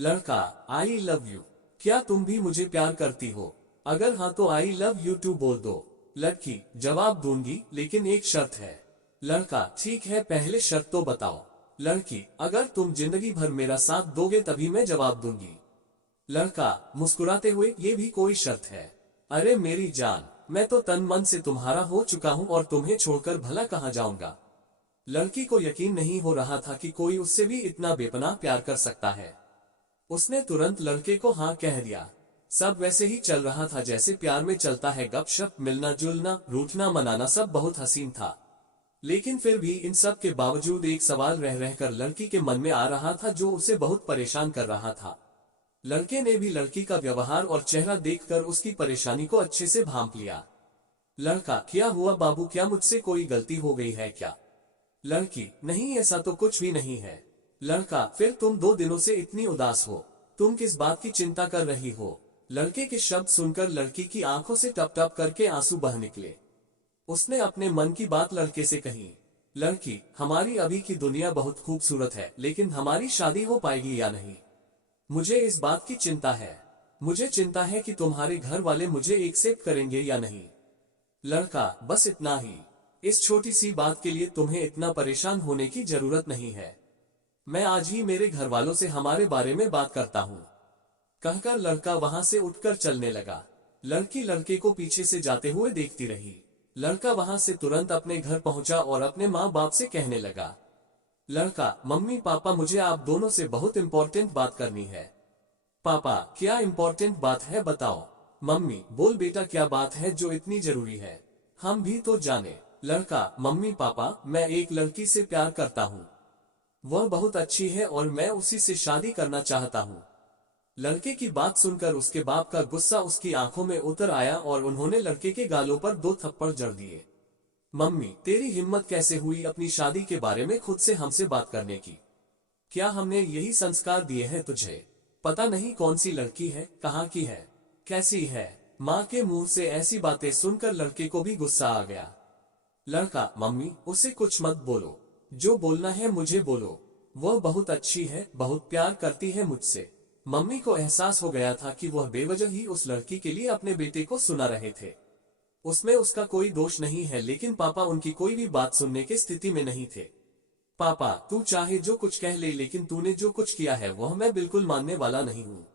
लड़का, I love you. क्या तुम भी मुझे प्यार करती हो? अगर हाँ तो आई लव यू टू बोल दो। लड़की, जवाब दूंगी लेकिन एक शर्त है। लड़का, ठीक है, पहले शर्त तो बताओ। लड़की, अगर तुम जिंदगी भर मेरा साथ दोगे तभी मैं जवाब दूंगी। लड़का मुस्कुराते हुए, ये भी कोई शर्त है? अरे मेरी जान, मैं तो तन मन से तुम्हारा हो चुका हूँ और तुम्हें छोड़कर भला कहाँ जाऊंगा। लड़की को यकीन नहीं हो रहा था कि कोई उससे भी इतना बेपनाह प्यार कर सकता है। उसने तुरंत लड़के को हाँ कह दिया। सब वैसे ही चल रहा था जैसे प्यार में चलता है, गपशप, मिलना जुलना, रूठना मनाना, सब बहुत हसीन था। लेकिन फिर भी इन सब के बावजूद एक सवाल रह रहकर लड़की के मन में आ रहा था जो उसे बहुत परेशान कर रहा था। लड़के ने भी लड़की का व्यवहार और चेहरा देखकर उसकी परेशानी को अच्छे से भांप लिया। लड़का, क्या हुआ बाबू, क्या मुझसे कोई गलती हो गई है क्या? लड़की, नहीं ऐसा तो कुछ भी नहीं है। लड़का, फिर तुम 2 दिनों से इतनी उदास हो, तुम किस बात की चिंता कर रही हो? लड़के के शब्द सुनकर लड़की की आंखों से टप टप करके आंसू बह निकले। उसने अपने मन की बात लड़के से कही। लड़की, हमारी अभी की दुनिया बहुत खूबसूरत है, लेकिन हमारी शादी हो पाएगी या नहीं, मुझे इस बात की चिंता है। मुझे चिंता है कि तुम्हारे घर वाले मुझे एक्सेप्ट करेंगे या नहीं। लड़का, बस इतना ही। इस छोटी सी बात के लिए तुम्हें इतना परेशान होने की जरूरत नहीं है। मैं आज ही मेरे घर वालों से हमारे बारे में बात करता हूँ। कहकर लड़का वहां से उठकर चलने लगा। लड़की लड़के को पीछे से जाते हुए देखती रही। लड़का वहां से तुरंत अपने घर पहुंचा और अपने माँ बाप से कहने लगा। लड़का, मम्मी पापा, मुझे आप दोनों से बहुत इम्पोर्टेंट बात करनी है। पापा, क्या इम्पोर्टेंट बात है बताओ। मम्मी, बोल बेटा, क्या बात है जो इतनी जरूरी है, हम भी तो जाने। लड़का, मम्मी पापा, मैं एक लड़की से प्यार करता हूँ। वह बहुत अच्छी है और मैं उसी से शादी करना चाहता हूँ। लड़के की बात सुनकर उसके बाप का गुस्सा उसकी आंखों में उतर आया और उन्होंने लड़के के गालों पर 2 थप्पड़ जड़ दिए। मम्मी, तेरी हिम्मत कैसे हुई अपनी शादी के बारे में खुद से हमसे बात करने की? क्या हमने यही संस्कार दिए हैं तुझे? पता नहीं कौन सी लड़की है, कहाँ की है, कैसी है। माँ के मुंह से ऐसी बातें सुनकर लड़के को भी गुस्सा आ गया। लड़का, मम्मी, उसे कुछ मत बोलो, जो बोलना है मुझे बोलो। वह बहुत अच्छी है, बहुत प्यार करती है मुझसे। मम्मी को एहसास हो गया था कि वह बेवजह ही उस लड़की के लिए अपने बेटे को सुना रहे थे। उसमें उसका कोई दोष नहीं है, लेकिन पापा उनकी कोई भी बात सुनने की स्थिति में नहीं थे। पापा, तू चाहे जो कुछ कह ले, लेकिन तूने जो कुछ किया है वह मैं बिल्कुल मानने वाला नहीं हूँ।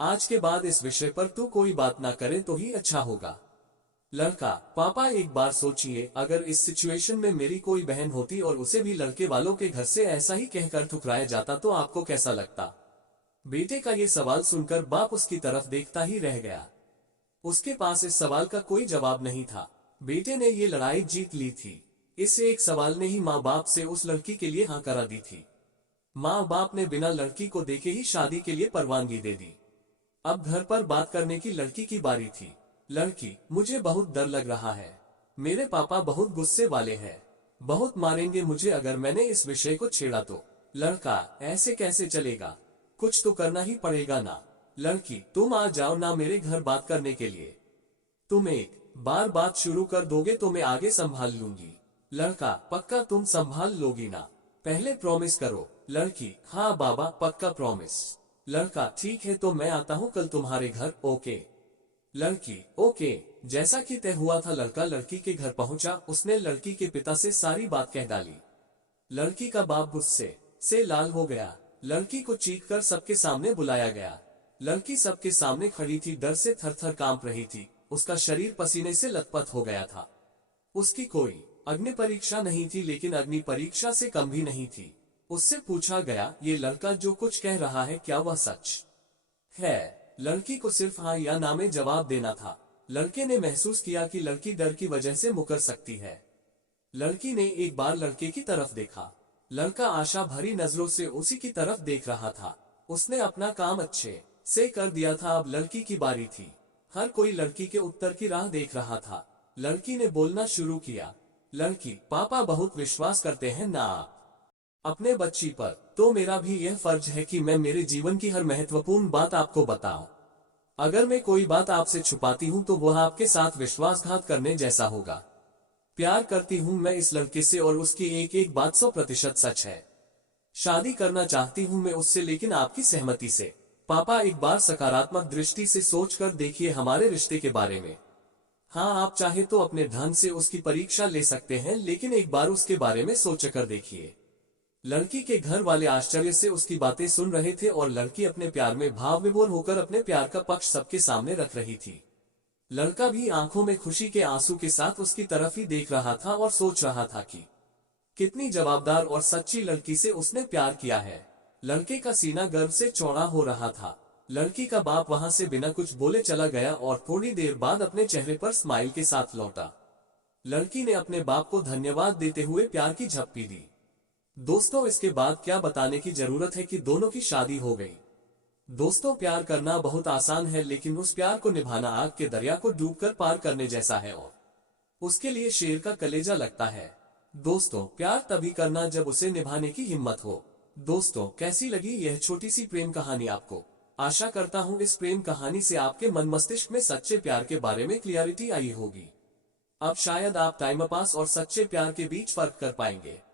आज के बाद इस विषय पर तू कोई बात ना करे तो ही अच्छा होगा। लड़का, पापा एक बार सोचिए, अगर इस सिचुएशन में मेरी कोई बहन होती और उसे भी लड़के वालों के घर से ऐसा ही कहकर ठुकराया जाता तो आपको कैसा लगता? बेटे का ये सवाल सुनकर बाप उसकी तरफ देखता ही रह गया। उसके पास इस सवाल का कोई जवाब नहीं था। बेटे ने ये लड़ाई जीत ली थी। इस एक सवाल ने ही माँ बाप से उस लड़की के लिए हाँ करा दी थी। माँ बाप ने बिना लड़की को देखे ही शादी के लिए परवानगी दे दी। अब घर पर बात करने की लड़की की बारी थी। लड़की, मुझे बहुत डर लग रहा है। मेरे पापा बहुत गुस्से वाले हैं, बहुत मारेंगे मुझे अगर मैंने इस विषय को छेड़ा तो। लड़का, ऐसे कैसे चलेगा, कुछ तो करना ही पड़ेगा ना। लड़की, तुम आ जाओ ना मेरे घर बात करने के लिए। तुम एक बार बात शुरू कर दोगे तो मैं आगे संभाल लूंगी। लड़का, पक्का तुम संभाल लोगी ना, पहले प्रॉमिस करो। लड़की, हाँ बाबा, पक्का प्रॉमिस। लड़का, ठीक है तो मैं आता हूँ कल तुम्हारे घर, ओके। लड़की, ओके। जैसा कि तय हुआ था लड़का लड़की के घर पहुंचा। उसने लड़की के पिता से सारी बात कह डाली। लड़की का बाप गुस्से से लाल हो गया। लड़की को चीख कर सबके सामने बुलाया गया। लड़की सबके सामने खड़ी थी, डर से थर-थर कांप रही थी। उसका शरीर पसीने से लथपथ हो गया था। उसकी कोई अग्नि परीक्षा नहीं थी, लेकिन अग्नि परीक्षा से कम भी नहीं थी। उससे पूछा गया, ये लड़का जो कुछ कह रहा है क्या वह सच है? लड़की को सिर्फ हाँ या ना में जवाब देना था। लड़के ने महसूस किया कि लड़की डर की वजह से मुकर सकती है। लड़की ने एक बार लड़के की तरफ देखा। लड़का आशा भरी नजरों से उसी की तरफ देख रहा था। उसने अपना काम अच्छे से कर दिया था, अब लड़की की बारी थी। हर कोई लड़की के उत्तर की राह देख रहा था। लड़की ने बोलना शुरू किया। लड़की, पापा बहुत विश्वास करते हैं ना आप अपने बच्ची पर, तो मेरा भी यह फर्ज है कि मैं मेरे जीवन की हर महत्वपूर्ण बात आपको बताऊं। अगर मैं कोई बात आपसे छुपाती हूं तो वह आपके साथ विश्वासघात करने जैसा होगा। प्यार करती हूं मैं इस लड़के से और उसकी एक एक बात 100% सच है। शादी करना चाहती हूँ मैं उससे, लेकिन आपकी सहमति से। पापा, एक बार सकारात्मक दृष्टि से सोचकर देखिए हमारे रिश्ते के बारे में। हाँ, आप चाहे तो अपने ढंग से उसकी परीक्षा ले सकते हैं, लेकिन एक बार उसके बारे में सोचकर देखिए। लड़की के घर वाले आश्चर्य से उसकी बातें सुन रहे थे और लड़की अपने प्यार में भाव विभोर होकर अपने प्यार का पक्ष सबके सामने रख रही थी। लड़का भी आंखों में खुशी के आंसू के साथ उसकी तरफ ही देख रहा था और सोच रहा था कि कितनी जवाबदार और सच्ची लड़की से उसने प्यार किया है। लड़के का सीना गर्व से चौड़ा हो रहा था। लड़की का बाप वहां से बिना कुछ बोले चला गया और थोड़ी देर बाद अपने चेहरे पर स्माइल के साथ लौटा। लड़की ने अपने बाप को धन्यवाद देते हुए प्यार की झप्पी दी। दोस्तों, इसके बाद क्या बताने की जरूरत है कि दोनों की शादी हो गई। दोस्तों, प्यार करना बहुत आसान है, लेकिन उस प्यार को निभाना आग के दरिया को डूबकर पार करने जैसा है और उसके लिए शेर का कलेजा लगता है। दोस्तों, प्यार तभी करना जब उसे निभाने की हिम्मत हो। दोस्तों, कैसी लगी यह छोटी सी प्रेम कहानी आपको? आशा करता हूँ इस प्रेम कहानी से आपके मन मस्तिष्क में सच्चे प्यार के बारे में क्लियरिटी आई होगी। अब शायद आप टाइम पास और सच्चे प्यार के बीच फर्क कर पाएंगे।